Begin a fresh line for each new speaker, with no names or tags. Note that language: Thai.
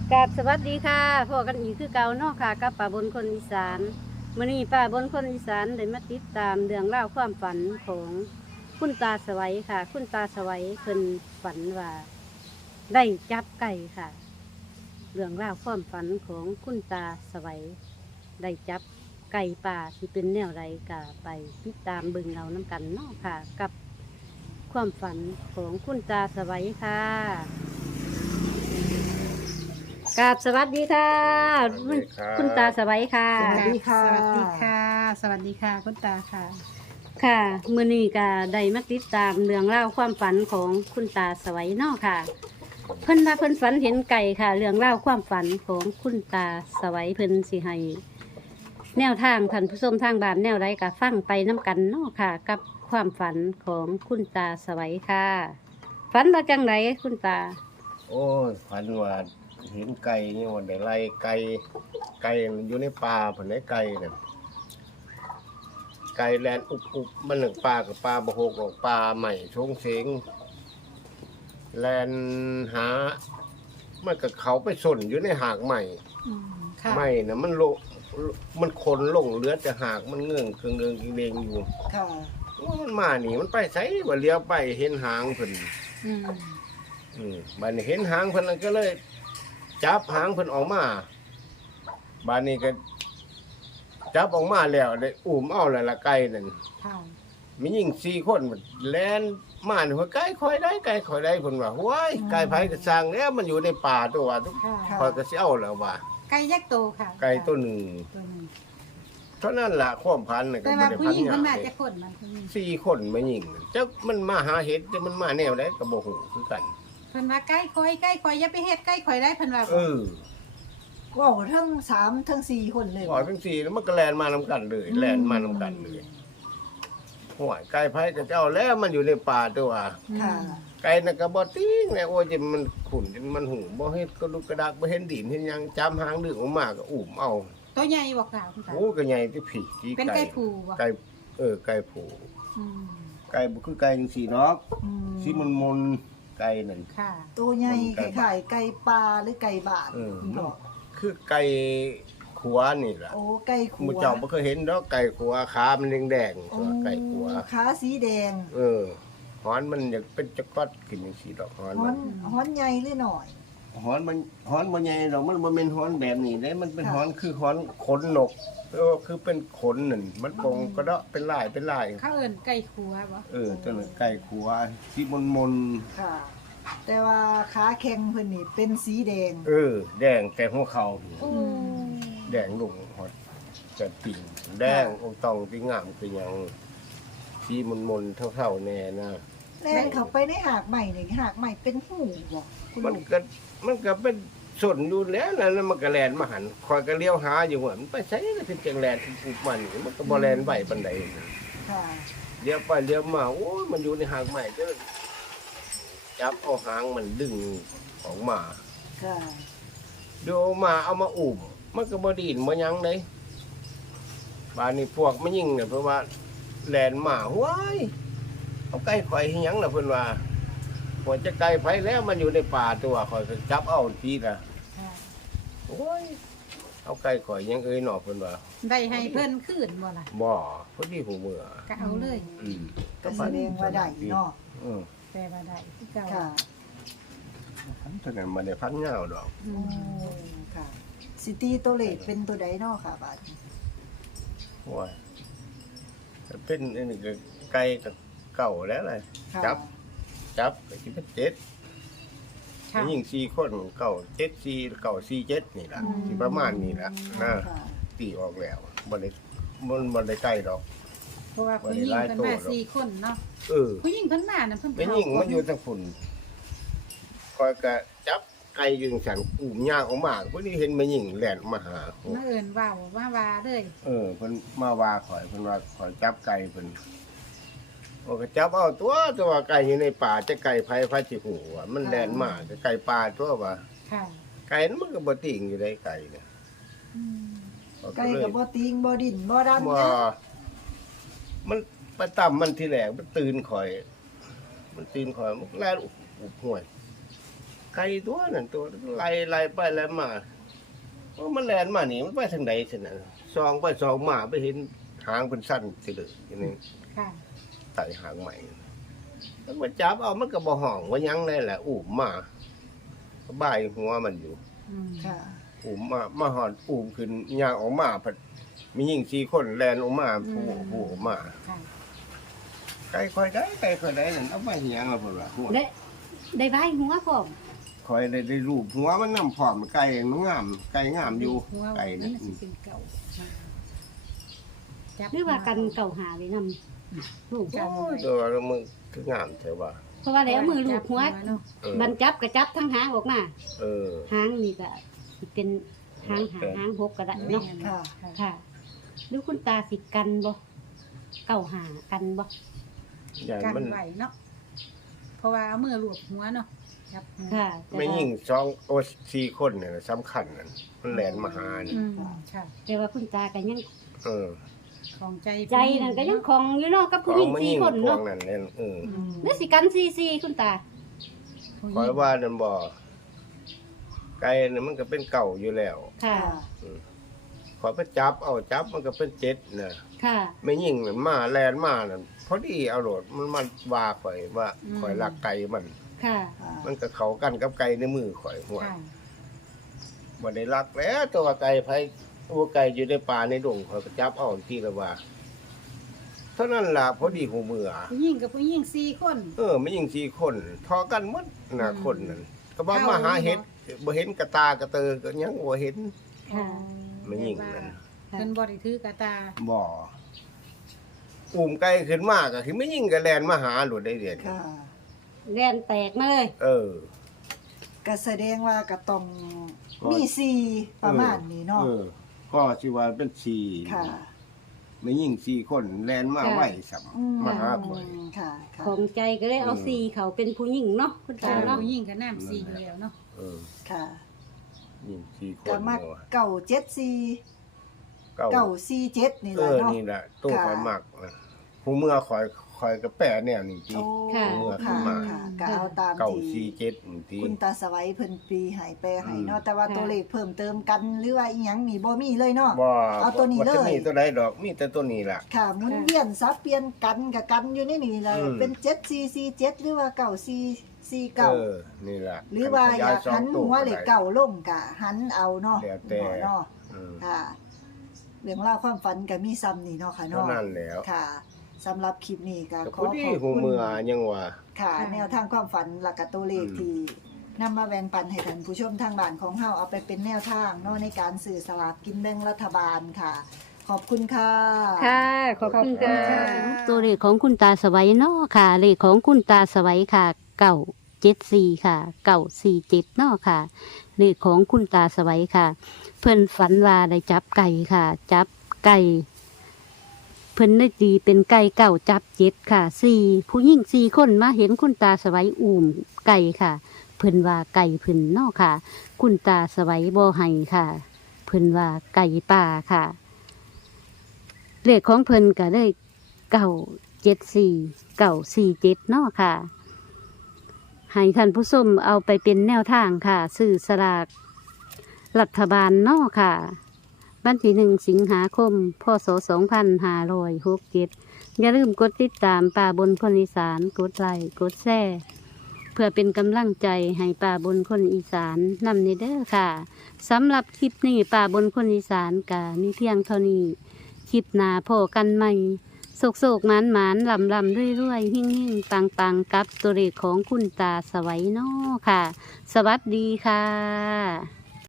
กราบสวัสดีค่ะพวกกันอีกคือเก่าเนาะค่ะกับป่าบนคนอีสานมื้อนี้ป่าบนคนอีสานได้มาติดตามเรื่องราวความฝันของคุณตาสวัยค่ะ คุณตาสวัยเพิ่นฝันว่าได้จับไก่ค่ะ เรื่องราวความฝันของคุณตาสวัยได้จับไก่ป่าที่เป็นแนวไรก็ไปติดตามเบิ่งเอาน้ำกันเนาะค่ะ กับความฝันของคุณตาสวัยค่ะกราบสวัสดีค่ะ
สวัสดีครับ
คุณตาสวัยค่ะ
สวัสดีค่ะ
สวัสดีค่ะ สวัสดีค่ะคุณตาค่ะ
ค่ะมื้อนี้ก็ได้มาติดตามเรื่องราวความฝันของคุณตาสวัยเนาะค่ะ เพิ่นว่าเพิ่นฝันเห็นไก่ค่ะ เรื่องราวความฝันของคุณตาสวัยเพิ่นสิให้แนวทางท่านผู้ชมทางบ้านแนวไรก็ฟังไปน้ำกันเนาะค่ะ กับความฝันของคุณตาสวัยค่ะ ฝันว่าจังไรคุณตา
โอ้ยฝันว่าเห็นไก่นี่ว่าได้ไล่ไก่มันอยู่ในป่าผนในไก่น่ะไก่แลนอุบมันหนึ่งป่ากับป่าบะโฮกออกป่าใหม่ชงเสงแลนหามันกับเขาไปสนอยู่ในหากใหม่
ค่ะ
ใหม่น่ะมันคนลงเหลือแต่หากมันเงื่องเครื่องเดิงเด้งอยู่
ค่ะ
ว่ามันมานี่มันไปไสว่าเลี้ยวไปเห็นหางเพิ่น บัดนี้เห็นหางเพิ่นแล้วก็เลย จับหางเพิ่นออกมาบัดนี้ก็จับออกมาแล้วได้อุ้มเอาแล้วละไก่นั่น
ค่ะ
มีหญิง4คนแล่นมานี่ว่าไก่คอยได้ไก่คอยได้เพิ่นว่าโอ้ยไก่ไผก็สร้างแล้วมันอยู่ในป่าตัวว่าทุก
ค่ะ
คอยก็สิเอาแล้วว่า
ไก่ยักษ์โตค่ะ
ไก่ตัวหนึง
ตัวหนึง
เท่านั้นล่ะความพันน่ะก็
แต่
บ่
ว่า
ได้
ผู้
พัน
หญิง
หยั
เพิ่
ง
นมาจะคนมันผู้หญิง
4คนมาหญิงจักมันมาหาเห็ดแต่มันมาแนวใดก็บ่ฮู้คือกัน
เพิ่นว่าไก่คอยอย่าไปเฮ็ดไก่คอยได้เพิ่นว่า
เออ
ว้าวทั้งสามทั้งสี่คนเลย
บ่จังซี่แล้วมันก็แล่นมานำกันเลยแล่นมานำกันเลยห่วยไก่ไผก็เจ้าแล้วมันอยู่ในป่าตัวว่า
ค่ะ
ไก่น่ะก็บ่ติ้งแหละโอ้ยจะมันขุ่นจนมันหูบ่เฮ็ดกระดุกกระดักบ่เห็นดินเห็นหยังจำหางดึงออกมาก็อุ้มเอา
ตัวใหญ่บ่ค่ะคุณตา
โอ้ก็ใหญ่ที่ผีที่
เป็นไก่ผูบ่
ไก่ไก่ผู
อืม
ไก่บ่คือไก่จังซี่เนาะ
อืม
สิมนๆไก่นั่น
ค่ะ
ตัวใหญ่คล้ายๆไก่ปลาหรือไก่บาท
เออ
คุณพ่อ
คือไก่ขัวนี่ล่ะ
โอ้ไก่ขัว
หมู่เจ้าบ่เคยเห็นดอกไก่ขัวขามันแดงๆ
โอ้
ตัวไก่ขัว
ขาสีแดง
หอนมันอยากเป็นจักรอดขึ้นจังซี่ดอกหอน
ฮ้อ
มัน
นฮ้อนใหญ่หรือหน่อย
หอนบ่ใหญ่ดอกมันบ่แม่นหอนแบบนี้เด้มันเป็น
ค่ะ
หอนคือหอนขนนกคือเป็นขนนั่นมันปงกระเดาะเป็นลาย
เขาเอิ้นไก่ขัวบ่
ตัวนั้นไก่ขัวสีมน
ค่ะ แต่ว่าขาแข็งเพิ่นนี่เป็นสีแดง
แดงแต่หัวเข่า
โอ้
แดงลงหอดจะติ่งแดงองตองที่งามคือหยังสีมนเท่าๆแน่นะ
แล่นเข้าไปในหากใหม่นี่หากใหม่เป็นหูบ่คุณ
มัน
ลูก
ก็เป็นส่วนอยู่แล้วนะแล้วมันก็แลนมาหันคอยก็เลี้ยวหาอยู่ว่ามันไปใช้ก็คือจังแลนอุบมันมันก็บ่แลนไหวปานใด
ค่ะ
เลี้ยวไปเลี้ยวมาโอ้ยมันอยู่ในหางใหม่ก็จับเอาหางมันดึงออกมา
ค่ะ
ดูมาเอามาอุ้มมันก็บ่ดีนบ่หยังเลยบ้านนี้พวกมันยิ่งเนี่ยเพราะว่าแลนมาห้วยเอาไก่ข่อยให้หยังน่ะเพิ่นว่าหัวจะไก่ไผแล้วมันอยู่ในป่าตัวข่อยก็จับเอาทีน่ะ
ค่ะ
โอ้ยเอาไก่ข่อยยังเอ้ยหนอเพิ่นว่า
ได้ให้เพิ่นคืนบ่ล่ะ
บ่พอดีหูเมื่อ
ก็เอาเลย
อืม
ก็แสดงว่าได้เนาะ
อืม
แต่ว่าได้คือเก่า
ค่ะ
เท่านั้นมันได้พันเหงาดอก
อื
โอ้
ม
ค่ะสิตีตัวเลขเป็นตัวใดเนาะค่ะบาดนี้
โอ้ยแต่เป็นอันนี้ก็ไก่ก็เก่าแล้วเลย
ค่ะ
จับก็สิเป็นเจ็ด
ค่ะ
ยิ่ง4คนเก่า74เก่า47นี่ล่ะสิประมาณนี้ล่ะนะ
ค่ะ
ตีออกแล้วบ่ได้ใกล้ดอก
เพราะว่าผู้หญิงเพิ่นมา4คนเนาะ
เออ
ผู้หญิงเพิ่นมาน่ะเพิ่น
เป็นยิ่งมันอยู่ทางฝุ่นคอยก็จับไก่อยืนสันอุ้มย่างออกมาพอดีเห็นมันยิ่งแล่นออกมาหา
มาเอิ้นว่าวมาว่าเลย
เพิ่นมาว่าข่อยเพิ่นว่าข่อยจับไก่เพิ่นโอ้ก็จับเอาตัวไก่อยู่ในป่าจะไก่ไผสิฮู้ว่ามันแล่นมาจะไก่ป่าตัวว่า
ค่ะ
ไก่นั้นมันก็บ่ติ่งอยู่ได้ไก่เนี่ย
อืม
ไก่กับบ่ติงบ่ดินบ่ดำ
บ่
นะ
มันไปต่ำมันทีแรกมันตื่นข่อย มันแล่นอุบห่วย ไไก่ตัวนั่นตัวไล่ไปไล่มามันแล่นมานี่มันไปทางใดซั่นน่ะซองไปซองมาไปเห็นหางเพิ่นสั้นสิเลยอย่างนี้
ค่ะ
ไต่หางใหม่แล้วมาจับเอามันก็บ่ห้องว่าหยังได้แหละอุ้มมาบ่ายหัวมันอยู่
ค่ะ
อุ้มมาหอดอุ้มขึ้นย่างออกมาพัดมีหญิง4คนแล่นออกมาผู้ออกมา
ค่ะ
ไก่ค่อยได้นั่นเอาไปเหียงแล้วพุ่นว่าหัว
ได้ใบหัวพร้อม
ค่อยได้รูปหัวมันนำพร้อมไก่มันงามไก่งามอยู่
หัว
ไก่
นั่
นั่
น
น
สิเป็นเก่าจับ
หรือว่ากันเก่าหาไว้นำลูก
โอ้ยตัวละมึงคืองามแท้ว่า
เพราะว่าแล้วมือลูกหัว
เนาะ
เออ
บันจับก็จับทั้งหางออกมา
เออ
หางนี่ก็สิเป็นหางหางหกก็ได้เนาะ
ค่ะ
ค่ะหรือคุณตาสิกันบ่เก่าหากันบ่
อย่าง
กัน
มัน
ไหวเนาะเพราะว่าเอามือรวบหัวเนาะจับหัว
ค่ะแต่
ไม่
ว่า
ยิ่ง4คนเนี่ยสำคัญนั่นมันแล่นมาหานี่
ค่ะ
แต่ว่าคุณตาก็ยัง
เออ
ของใจ
ใจนั่นก็ยังคงอยู่เนาะกับ
ข
ผู้
อ
หญิ
ง
ง
มัน
สี่
ยิ่ง
คน
พว
เนาะ
กนั้นเนี่ย
อืม
หรือสิกัน4คุณตา
คอยว่านั่นบ่ไก่น่ะมันก็เป็นเก่าอยู่แล้ว
ค่ะ
ขอยไปจับเอาจับมันก็เป็น7น่ะ
ค่ะ
ไม่ยิ่งนั่นมาแล่นมานั่นพอดีเอาโลดมันว่าข่อยว่าข่อยรักไก่มัน
ค่ะ
มันก็เข้ากันกับไก่ในมือข่อยหัว
ค่ะ
บ่ได้รักแล้วตัวไก่ไผตัวไก่อยู่ในป่าในดงข่อยก็จับเอาทีละว่าเท่านั้นล่ะพอดีหูมือ
ผู้หญิงกับผู้หญิง4คน
ไม่ยิ่ง4คนทอกันหมดน่ะคนนั้นก็บ่มาหาเห็ดบ่เห็นกระตากระเตอก็ยังบ่เห็น
ค่ะ
ไม่ยิ่งนั่น
เพิ่นบ่ได้ถือกระตา
บ่อุ้มไก่ขึ้นมาก็คือไม่ยิ่งก็แล่นมาหาโลดได้เดือน
ค่ะ
แล่นแตกมาเลย
เออ
ก็แสดงว่าก็ต้องมี4ประมาณนี้เนาะ
ก็สิว่าเป็น4
ค่ะ
ไม่ยิ่ง4คนแล่นมาไว้ซ้ํ
อืม
มาหาข่อย
ค่ะค่ะ
ของใจก็เลยเอาสี่เขาเป็นผู้หญิงเนาะคุณตา
ค่ะ
เนาะ
ผู้หญิงก็น้ำ4อยู่แล้วเนาะ
เออ
ค่ะ
ยิ่ง4คน
ก็มัก
เนาะ
เก่า74 เก่า47นี่แหละเนาะ
นี่แหละตู้ข่อยมักนะผู้เมื่อข่อยก็แปะแนวนี้ติ
โอ้
ค่ะ
ค่ะ
มา
ค่ะก็เอาตาม
เก้า
ที่
สี่เจ็ดนี่ติ
คุณตาสวัยเพิ่นปีให้แปลให้เนาะ
อืม
แต่ว่า
ค่ะ
ตัวเลขเพิ่มเติมกันหรือว่าอีหยังนี่บ่มีเลยเนาะ
บ่
เอาตัวนี้เลย
บ่จะมีตัวใดดอกมีแต่ตัวนี้ล่ะ
ค่ะหมุนเวียนซับเปลี่ยนกันกับกันอยู่ในนี่แหละ
อืม
เป็น7447หรือว่า9449
นี่ล่ะ
หรือว่าอยากหันหัวเลขเก่าลงก็หันเอาเนาะ
แล้วแต่
เนาะ
อืม
ค่ะ เรื่องราวความฝันก็มีซ้ำนี่เนาะค่ะ
เท่า
เนาะ
นั้นแล้ว
ค่ะสำหรับคลิปนี้ก็
ก็
ข
พ
อ
อ
ข
ดี
อบ
หู
คุณ
เมื่อยังว่า
ค่ะ แนวทางความฝันหลักกับตัวเลข
อืม
ที่นำมาแบ่งปันให้ท่านผู้ชมทางบ้านของเฮาเอาไปเป็นแนวทางเนาะในการสื่อสลากกินแบ่งรัฐบาลค่ะ ขอบคุณค่ะ
ค่ะขอบคุณค่ะ
ขอบคุณค่ะ
ตัวเลขของคุณตาสวัยเนาะค่ะเลขของคุณตาสวัยค่ะ974ค่ะ947เนาะค่ะเลขของคุณตาสวัยค่ะ เพิ่นฝันว่าได้จับไก่ค่ะ จับไก่เพิ่นได้ตีเป็นไก่เก่าจับ7ค่ะ4ผู้หญิง4คนมาเห็นคุณตาสวัยอุ้มไก่ค่ะ เพิ่นว่าไก่เพิ่นเนาะค่ะ คุณตาสวัยบ่ให้ค่ะ เพิ่นว่าไก่ป่าค่ะ เลขของเพิ่นก็ได้974 947เนาะค่ะ ให้ท่านผู้ชมเอาไปเป็นแนวทางค่ะ ซื้อสลากรัฐบาลเนาะค่ะวันที่1 สิงหาคม พศ 2567อย่าลืมกดติดตามป่าบนคนอีสานกดไลค์กดแชร์เพื่อเป็นกำลังใจให้ป่าบนคนอีสานนำในเด้อค่ะสำหรับคลิปนี้ป่าบนคนอีสานกะมีเพียงเท่านี้ คลิปหน้าพอกันใหม่โศกหมานลำเรื่อยหิ่งปังกับตัวเลขของคุณตาสวัยเนาะค่ะ สวัสดีค่ะ